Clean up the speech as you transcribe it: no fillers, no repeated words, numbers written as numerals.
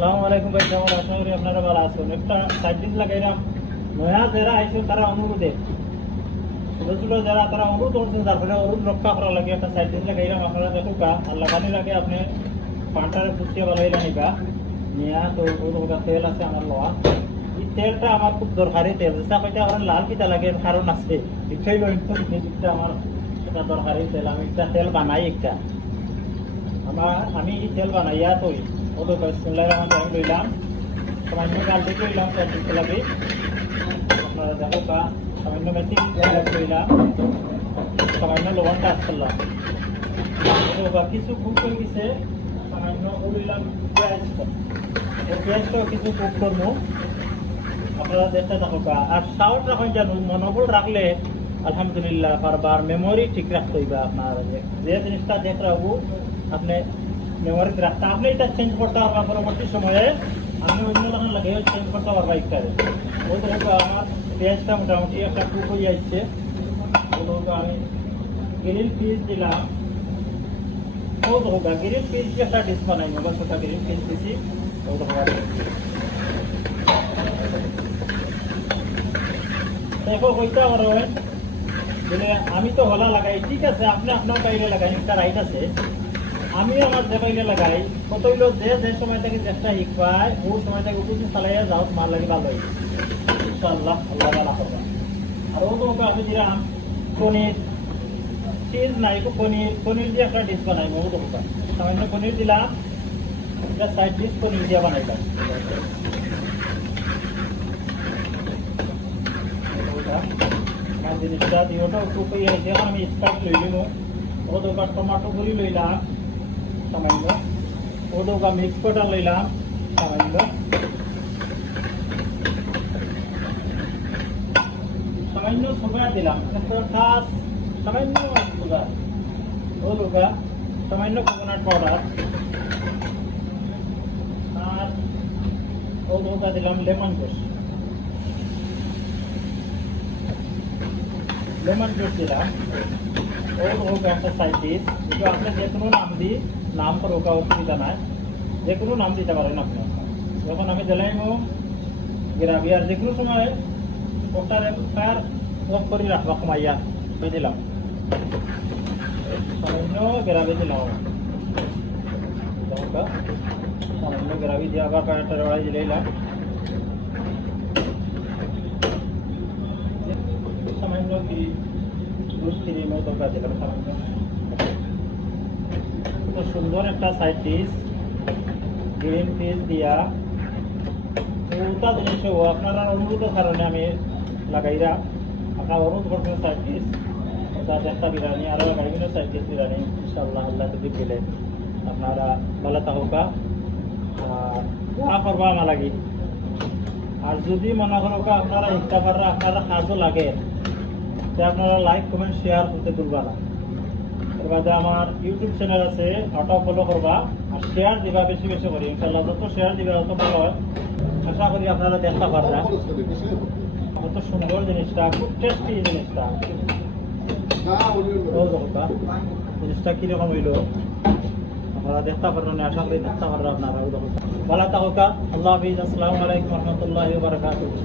আসসালামু আলাইকুম ভাই, কেমন আশা করি আপনারা ভালো আছেন। একটা সাইড ডিশ লাগাইলাম, নয়া যারা আইসে তারা অনুরোধে ছোটো ছোটো যারা তারা অনুরোধ করছেন, তারপরে অনুরোধ রক্ষা করা লাগে একটা সাইড ডিশ লাগাইলাম। আপনারা দেখুক আর লাগানোর আগে আপনি পানটারে ফুটিয়ে বালাইলা নিবা নিয়া। তো ওটা তেল আছে আমার লোয়া, এই তেলটা আমার খুব দরকারি তেল। যেটা কইতে আমার লাল পিঠা লাগে কারণ আছে, ইচ্ছাই লইটা আমার এটা দরকারি তেল। আমি একটা তেল বানাই একটা আমি এই তেল বানাইয়া তৈ ওদের বিসমিল্লাহির রহমানির রহিম লইলাম, সামান্য গাল দিয়ে লইলাম তেল দিতে লাগে। আপনারা দেখো সামান্য মেথি লইলাম, সামান্য লবণ কাজ করলাম, কিছু কুক হয়ে গেছে। সামান্য লইলাম পেঁয়াজ, পেঁয়াজটাও কিছু কুক করবো। আপনারা দেখতে থাকো। আর সাউন্ড রাখুন জানো, মনোবল রাখলে আলহামদুলিল্লাহ বারবার মেমোরি ঠিক রাখতে হইবা। আপনার যে জিনিসটা দেখ রাখবো আপনি মেমোরিতে রাখতে, আপনি এটা চেঞ্জ করতে পারবা পরবর্তী সময়ে। আমি অন্য দোকান লাগে চেঞ্জ করতে পারবা ইত্যাদি। ওই দেখো আমার পেঁয়াজটা মোটামুটি একটা কুক হয়ে যাচ্ছে। আমি গ্রিল পিস দিলাম। ও দেখো গ্রিল পিস একটা ডিশ বানাই নেবো, ছোটা গ্রিল পিস দিচ্ছি। ও দেখো দেখো কইতে পারবেন বলে আমি তো হলা লাগাই, ঠিক আছে, আপনি আপনার বাইরে লাগাই, একটা রাইট আছে। আমি আমার যে বাইরে লাগাই কত হইলো যে সময় থেকে চেষ্টা শিখবায় ওই সময় থেকে উঠুন চালাইয়া যাও, মার লাগে ভালো হয়েছে ইনশাআল্লাহ। আল্লাহ ভালো করবা। আর ও তোমাকে আমি দিলাম পনির, চিজ নাই পনির দিয়ে একটা ডিশ বানাই বহু তোমাকে সামান্য পনির দিলাম, একটা সাইড ডিশ পনির দিয়ে বানাইলাম। আমার জিনিসটা দিয়ে ওটা একটু এখন আমি স্টার্ট লই নিব। ও দোকান টমাটো গুলি লইলাম সামান্য, ও দোকান মিক্স করে লইলাম সামান্য, সামান্য সুগার দিলাম খাস, সামান্য সুগার, ও লোকা সামান্য কোকোনাট পাউডার, আর ও লোকা দিলাম লেমন জুস, লেমন জুস দিলাম। ও একটা সাইড ডিশ, এটা আপনি যে কোনো নাম দিই নাম করে ওকা অসুবিধা নাই, যে কোনো নাম দিতে পারেন আপনি। যখন আমি দিলাম গ্রাভি, আর যে কোনো সময় ওটার ফায়ার অফ করে রাখবা কমাইয়া দিলাম, সামান্য গ্রাভি দিলাম। সামান্য গ্রাভি দিয়ে আবার কারেন্টের ওড়াই দিলাম, সামান্য ক্রিমের দরকার দিলাম সামান্য। তো সুন্দর একটা সাইড ডিশ গ্রিন পিস দিয়া ওটা জিনিস আপনারা অনুরোধের কারণে আমি লাগাইরা। আপনার অনুরোধ করছেন সাইড ডিশ, ওটা একটা বিরিয়ানি আরও লাগাইবেন সাইড ডিশ বিরিয়ানি ইনশাআল্লাহ। আল্লাহ যদি পেলে আপনারা ভালো থাকুকা দোয়া করবা আমার লাগি। আর যদি মনে করোকা আপনারা ইফতাররা আপনারা কাজও লাগে, আপনারা লাইক কমেন্ট শেয়ার করতে ভুলবা না। এর বাদে আমার ইউটিউব চ্যানেল আছে, ওটাও ফলো করবা আর শেয়ার দিবা বেশি বেশি করি ইনশাআল্লাহ। যত শেয়ার দিবা তত ভালো হয়। আশা করি আপনারা দেখতে পারবেন কত সুন্দর জিনিসটা, খুব টেস্টি জিনিসটা। জিনিসটা কিরকম হইলো আপনারা দেখতে পারবেন, আশা করি দেখতে পারবেন আপনারা। ভালো থাকুকা। আল্লাহ হাফিজ। আসসালামু আলাইকুম রহমতুল্লাহি ওয়া বারাকাতুহু।